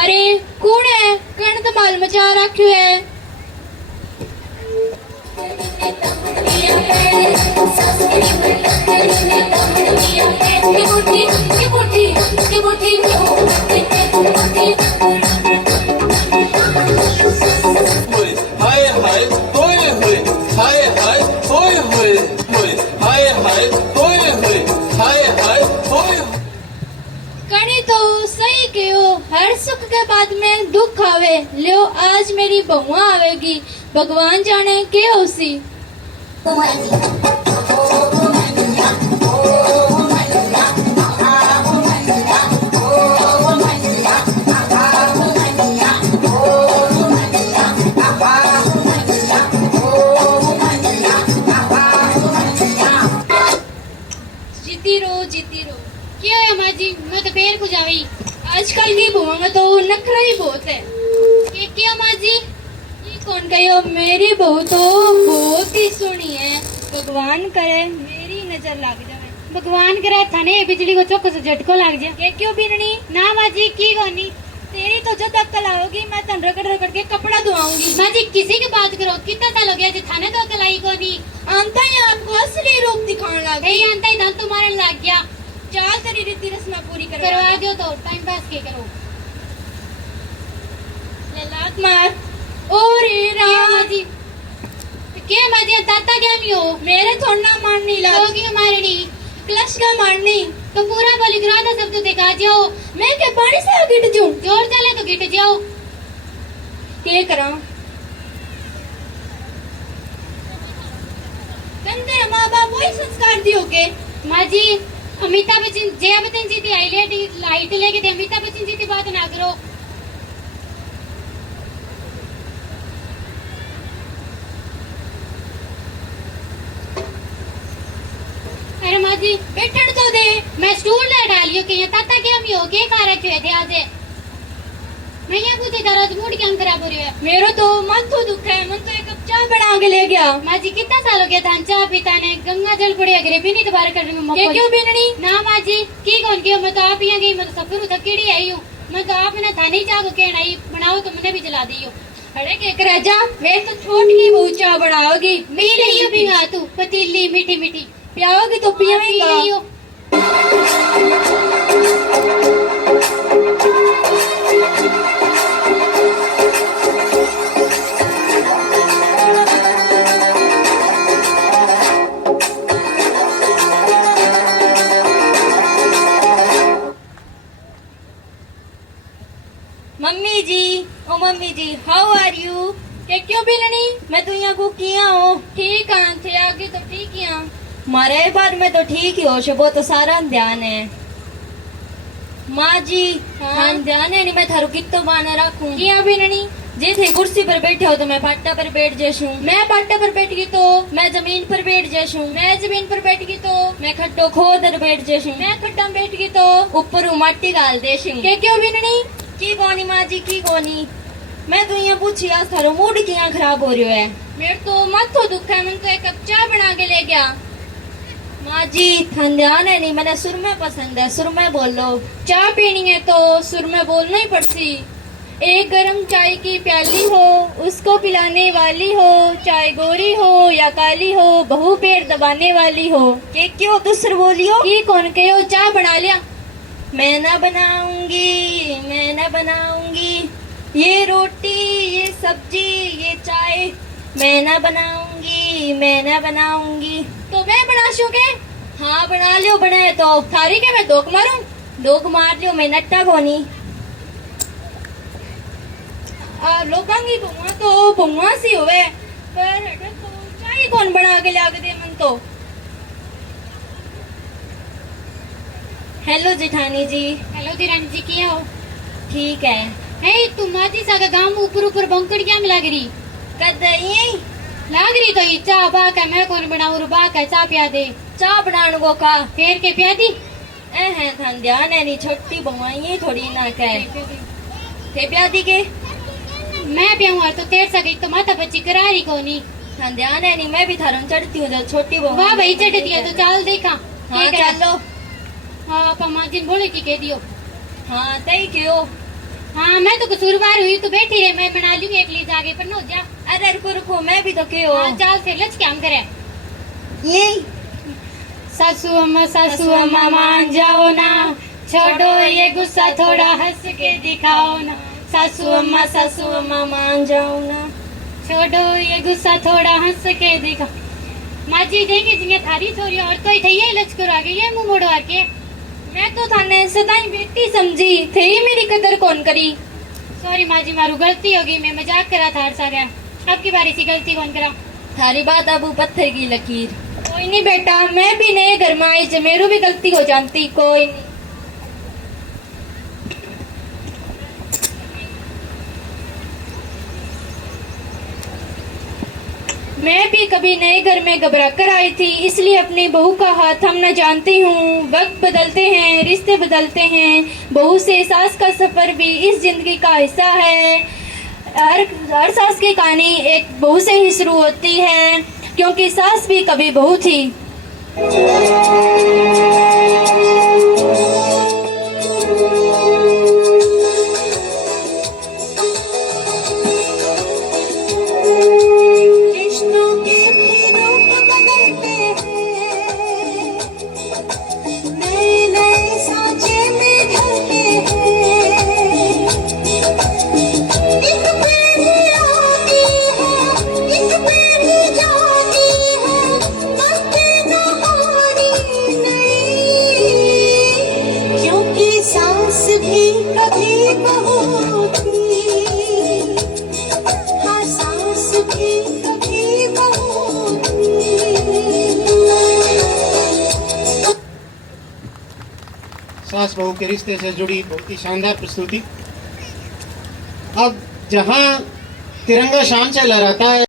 अरे कौन है कण धमाल मचा रखियो है। हाय हाय होए होए हाय हाय होए होए होए हाय हाय होए होए हाय हाय होए। कणी तो सही कहो, हर सुख के बाद में दुख आवे। लो आज मेरी बहुआ आवेगी, भगवान जाने के होसी। जीती रो क्या है माँ जी, मैं तो पैर को जावी। आजकल की बहुआ में तो नखरा ही बहुत है। क्या माँ जी, ये कौन कहो, मेरी बहू तो बहुत ही सुनी है। भगवान करे मेरी नजर लग जाए। भगवान करे थाने बिजली को चौक से झटको लग जाए। क्यों बिरनी ना माँ जी की कोनी। तेरी तो जब अक्कल आओगी मैं तन रगड़ रगड़ के कपड़ा धुआऊंगी। माँ जी किसी की बात करो, कितना साल हो गया जी थाने तो अकल आई कोनी। अंता ही आपको असली रूप दिखाने लग गई। अंता ही दांत तुम्हारे लग गया। चाल तेरी रीति रस्म पूरी करवा दो तो टाइम पास के करो। लात मार और माँ जी क्या माँ जी ताता क्या भी हो। मेरे थोड़ा मारनी तो लग क्यों मारनी, क्लच का मारनी तो पूरा बोली करा था सब तो दिखा जाओ। मैं के पानी से गिट जाऊं। जोर चले तो गिट जाओ। के करा गंदे माँ बाप वही संस्कार दियोगे। माँ जी अमिताभ बच्चन जया बच्चन जी थी हाईलाइट लाइट लेके थे। अमिताभ बच्चन जी की बात ना करो। अरे माँ जी बैठन तो दे। मैं स्टूल ले डालियो के यहाँ ताता क्या मी हो के खा रखे थे आज। मैं यहाँ पूछे दर्द मूड क्या खराब हो रही है। मेरो तो मन तो दुख है। मन तो एक कप चाय बना के ले गया। माँ जी कितना साल हो गया था चाय पीता ने। गंगा जल पड़े अगरे भी नहीं दोबारा करने में मौका। क्यों बिननी ना माँ जी की कौन क्यों, मैं तो आप यहाँ गई। मैं तो सफर थकेड़ी आई हूँ। मैं तो आप ना थाने चाह को कहना आई बनाओ तो मैंने भी जला दी हो। अरे के कर जा, मैं तो छोटी बहुत चाय बनाओगी। पी रही हो पिघा तू पतीली मीठी मीठी पियाओगी तो पियावेगा। मम्मी जी ओ mummy ji how are you. के क्यों बिलनी मैं तो यहाँ को किया हूँ। ठीक है थे आगे तो ठीक ही हाँ। मारे बार में तो ठीक ही हो शबो तो सारा ध्यान है। माँ जी हाँ ध्यान है नहीं मैं थारू कितो माने रखूं। किया बिलनी जे थे कुर्सी पर बैठे हो तो मैं पाट्टा पर बैठ जैसू। मैं पाट्टा पर बैठ गई तो मैं जमीन पर बैठ जैसू। मैं जमीन पर बैठ गई तो मैं खट्टो खोदर बैठ जैसू। मैं खड्डा में बैठ गई तो ऊपर माटी गाल देसू। के क्यों बिलनी की कोनी माँ जी की कोनी। मैं तो यहाँ पूछी आज थारो मूड किया खराब हो रहा है। मेरे तो मत तो दुख है। मन तो एक कप चाय बना के ले गया। माँ जी थान ध्यान है नहीं मैंने सुरमे पसंद है सुरमे बोलो। चाय पीनी है तो सुर में बोलना ही पड़सी। एक गरम चाय की प्याली हो उसको पिलाने वाली हो, चाय गोरी हो या काली हो, बहू पेड़ दबाने वाली हो। के क्यों दूसर बोलियो की कौन कहो चाय बना लिया। मैं ना बनाऊंगी मैं ना बनाऊंगी ये रोटी ये सब्जी ये चाय मैं ना बनाऊंगी मैं ना बनाऊंगी। तो मैं बना शूके। हाँ बना लियो बनाए तो थारी के मैं दोक मारूं। लोग मार लियो मैं नट्टा कोनी। लोगों की बहुआ तो बहुआ सी होवे पर तो चाय कौन बना के ला के दे मन तो। हेलो जेठानी जी। हेलो दीरानी जी किया हो। ठीक है हे तुम माँ जी सागा गांव ऊपर ऊपर बंकड़ क्या मिला गिरी। कद यही लाग रही तो ये चाह बाक है मैं कौन बनाऊं बाक है चाह पिया दे चाह बनाने को का फेर के पिया दी है थान ध्यान है नी छोटी बवाई थोड़ी ना कह थे प्यादी के मैं पियाऊँ तो तेर सके तो माथा बच्ची करारी को नहीं थान ध्यान है नी मैं भी थारन चढ़ती हूँ जब छोटी बवाई वाह भाई चढ़ती है तो चाल देखा हाँ चलो हाँ पमा जिन बोले की कह दियो हाँ तई क्यों हाँ मैं तो कसूरवार हुई तो बैठी रहे मैं बना लूंगी एक ली जाके पर नो जा अरे रुको रुको मैं भी तो क्यों हाँ चाल से लच क्या हम करे ये सासू अम्मा मान जाओ ना छोड़ो ये गुस्सा थोड़ा हंस के दिखाओ ना सासू अम्मा मान जाओ ना छोड़ो ये गुस्सा थोड़ा हंस के दिखाओ माँ जी देंगे जिन्हें थारी छोरी और तो ही थई लच करो आगे ये मुंह मोड़ो आके मैं तो थाने सदाई बेटी समझी थे मेरी कदर कौन करी सॉरी माँ जी मारू गलती होगी मैं मजाक करा था सा गया अब की बारी सी गलती कौन करा थारी बात अबू पत्थर की लकीर कोई नहीं बेटा मैं भी नए घर में आई मेरू भी गलती हो जाती कोई नहीं। मैं भी कभी नए घर में घबरा कर आई थी इसलिए अपनी बहू का हाथ थमना जानती हूँ। वक्त बदलते हैं रिश्ते बदलते हैं बहू से सास का सफर भी इस जिंदगी का हिस्सा है। हर सास की कहानी एक बहू से ही शुरू होती है क्योंकि सास भी कभी बहू थी। सास बहू के रिश्ते से जुड़ी बहुत ही शानदार प्रस्तुति। अब जहां तिरंगा शान से लहराता है